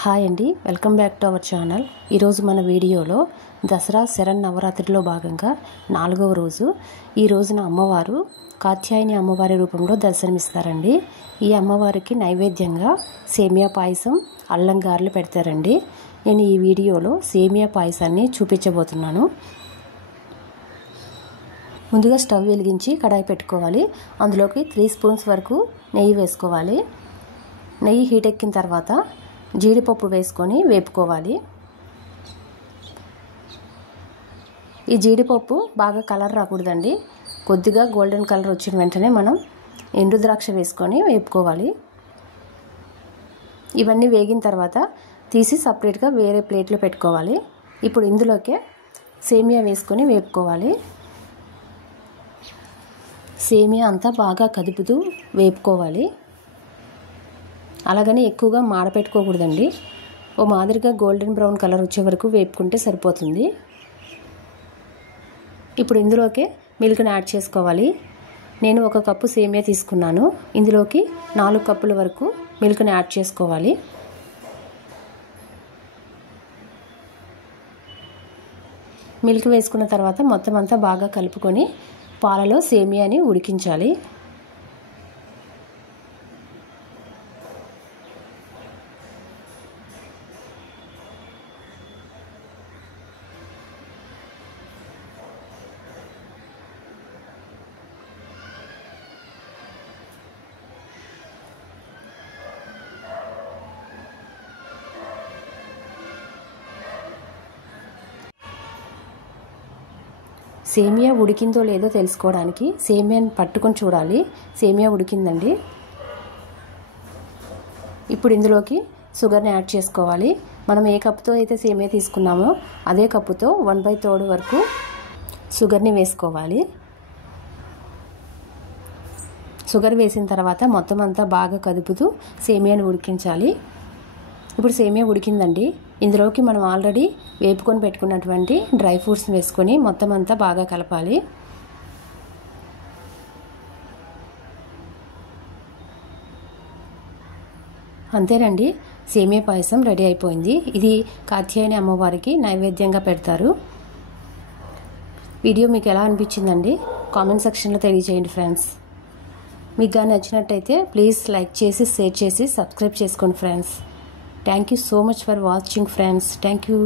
Hi అండి, welcome back to our channel. ఈరోజు మన వీడియోలో దసరా శరన్నవరాత్రిలో భాగంగా 4వ రోజు. ఈ రోజున అమ్మవారు కాత్యాయని అమ్మవారి రూపంలో దర్శనమిస్తారండి. ఈ అమ్మవారికి నైవేద్యంగా సేమియా పాయసం, అల్లం గారెలు పెడతారండి. నేను ఈ వీడియోలో సేమియా పాయసాన్ని చూపించబోతున్నాను. ముందుగా స్టవ్ వెలిగించి కడాయి పెట్టుకోవాలి. అందులోకి 3 స్పూన్స్ వరకు నెయ్యి వేసుకోవాలి. నెయ్యి హీట్ ఎక్కిన తర్వాత జీడిపప్పు వేసుకొని వేపుకోవాలి. ఈ జీడిపప్పు బాగా కలర్ రాకూడదండి. కొద్దిగా గోల్డెన్ కలర్ వచ్చిన వెంటనే మనం ఎండు ద్రాక్ష వేసుకొని వేపుకోవాలి. ఇవన్నీ వేగిన తర్వాత తీసి సపరేట్గా వేరే ప్లేట్లో పెట్టుకోవాలి. ఇప్పుడు ఇందులోకే సేమియా వేసుకొని వేపుకోవాలి. సేమియా అంతా బాగా కదుపుతూ వేపుకోవాలి. అలాగని ఎక్కువగా మాడపెట్టుకోకూడదండి. ఓ మాదిరిగా గోల్డెన్ బ్రౌన్ కలర్ వచ్చే వరకు వేపుకుంటే సరిపోతుంది. ఇప్పుడు ఇందులోకి మిల్క్ని యాడ్ చేసుకోవాలి. నేను 1 కప్పు సేమియా తీసుకున్నాను. ఇందులోకి 4 కప్పుల వరకు మిల్క్ని యాడ్ చేసుకోవాలి. మిల్క్ వేసుకున్న తర్వాత మొత్తం అంతా బాగా కలుపుకొని పాలలో సేమియాని ఉడికించాలి. సేమియా ఉడికిందో లేదో తెలుసుకోవడానికి సేమియాని పట్టుకొని చూడాలి. సేమియా ఉడికిందండి. ఇప్పుడు ఇందులోకి షుగర్ని యాడ్ చేసుకోవాలి. మనం ఏ కప్పుతో అయితే సేమియా తీసుకున్నామో అదే కప్పుతో 1/3 వరకు షుగర్ని వేసుకోవాలి. షుగర్ వేసిన తర్వాత మొత్తం అంతా బాగా కదుపుతూ సేమియాని ఉడికించాలి. ఇప్పుడు సేమియా ఉడికిందండి. ఇందులోకి మనం ఆల్రెడీ వేపుకొని పెట్టుకున్నటువంటి డ్రై ఫ్రూట్స్ వేసుకొని మొత్తం అంతా బాగా కలపాలి. అంతేనండి, సేమియా పాయసం రెడీ అయిపోయింది. ఇది కాత్యాయని అమ్మవారికి నైవేద్యంగా పెడతారు. వీడియో మీకు ఎలా అనిపించిందండి? కామెంట్ సెక్షన్లో తెలియజేయండి ఫ్రెండ్స్. మీకు కానీ నచ్చినట్టయితే ప్లీజ్ లైక్ చేసి, షేర్ చేసి, సబ్స్క్రైబ్ చేసుకోండి friends. Thank you so much for watching friends. Thank you.